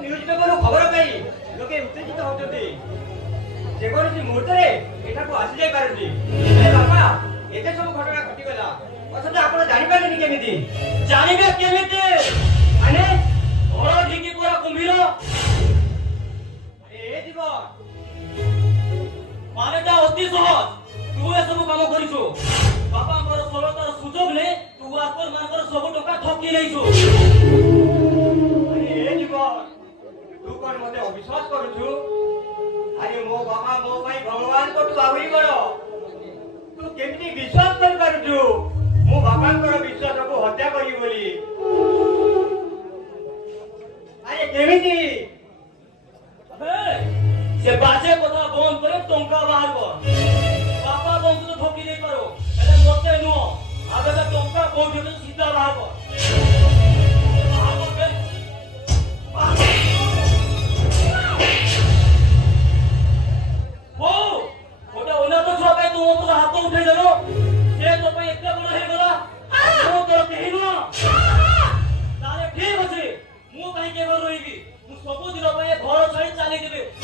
news paper खबर पाई लोके उत्तेजित होते जेकोसी मुहूर्त एठाक आसी जाई पारती बापा एते सब घटना घटी गला अथच आपण जानि पालेनी केमिति जानिबे केमिति माने बड़ ढिकी पूरा कुंभीर ए जीव मानेटा अति सहज तू ए सब काम करिछु बापांकर सफलतार सुजोग ने तू आकर मानकर सब टका ठकी लेइछु ए जीव तू कोन मते अविश्वास करूछु अरे मो बापा मो भाई भगवान को तू आहुरी बड़ तू केमिति विश्वास कर पारुछु मो बापांकर विश्वास को हत्या करी बोली अरे केमिति से बाजे कथा बंद करे टंका बाहर कर बापा बंद तो ठकी नहीं पारो एले मते नो आबे तो टंका कोठी तो सीधा बाहर कर बाहर कर बे हो ओटा ओना तो छुआ पे तू तो हाथ उठे देलो से तो पे एते बड़ हे गला तो तो केहिनो ताले ठीक अछि मु कहि के रोइबी मु सब दिन पे घर छाड़ी चली देबे